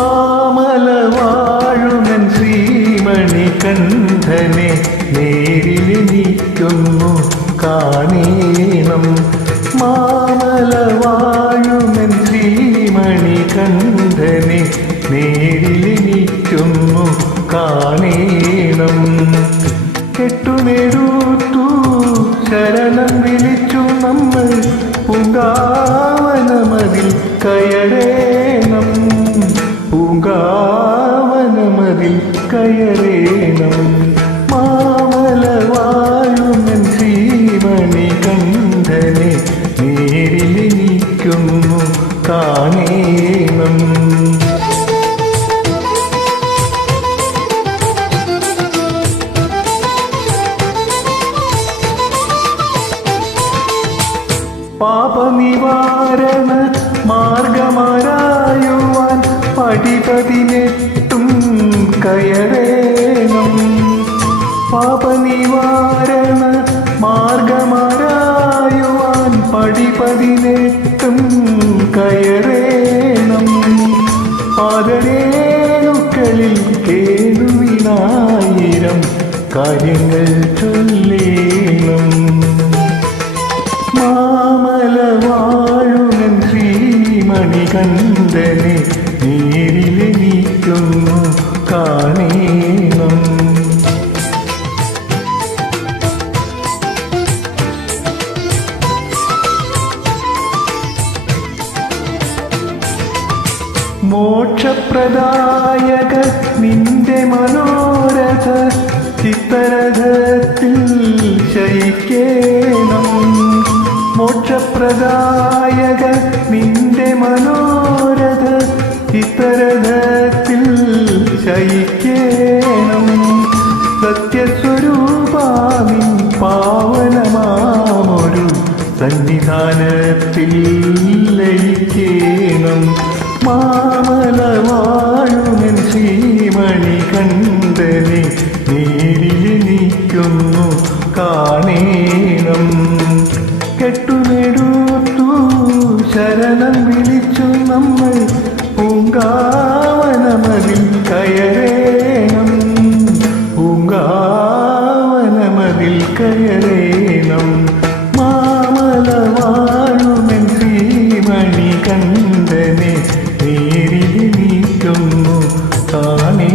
മാമല വാഴുമൻ ശ്രീമണി കണ്ഠനെ നേരിലെനിക്കൊന്നു കാണീണം മാമല വാഴുമൻ ശ്രീമണി കണ്ഠനെ നേരിലെനിക്കൊന്നു കാണീണം കെട്ടുനെടുത്തു ശരണം വിളിച്ചു നമ്മൾ പൂങ്കാവനമതിൽ കയറേണം. പൂങ്കാവനമതിൽ കയറേണം. മാമല വാഴുമൻ ശ്രീമണി കണ്ഠനെ നേരിലെനിക്കൊന്നു കാണേണം. പാപനിവാരണ പടിപതിനെട്ടും കയറേണം. പാപനിവാരണ മാർഗമാരായുവാൻ പടിപതിനെട്ടും കയറേണം. പാതരേണുക്കളിൽ കേരുവിനായിരം കാര്യങ്ങൾ ചൊല്ലേണം. മാമല വാഴുനൻ ശ്രീമണി നേരിലെനിക്കൊന്നു കാണേണം മോക്ഷപ്രദായക നിന്റെ മനോരഥ ചിത്തരഥത്തിൽ ശയിക്കേണം. മോക്ഷപ്രദായക നിന്റെ മനോരഥ ചിത്തരഥത്തിൽ സ്വരൂപാവിൻ പാവനമാമൊരു സന്നിധാനത്തിൽ ലയിക്കേണം. മാമല ശ്രീമണി കണ്ടനെ നേരിൽ നിൽക്കുന്നു കാണേണം. കെട്ടുനെടുത്തു ശരണം വിളിച്ചു നമ്മൾ പൂങ്കാ ചിരിക്കുന്നു താണി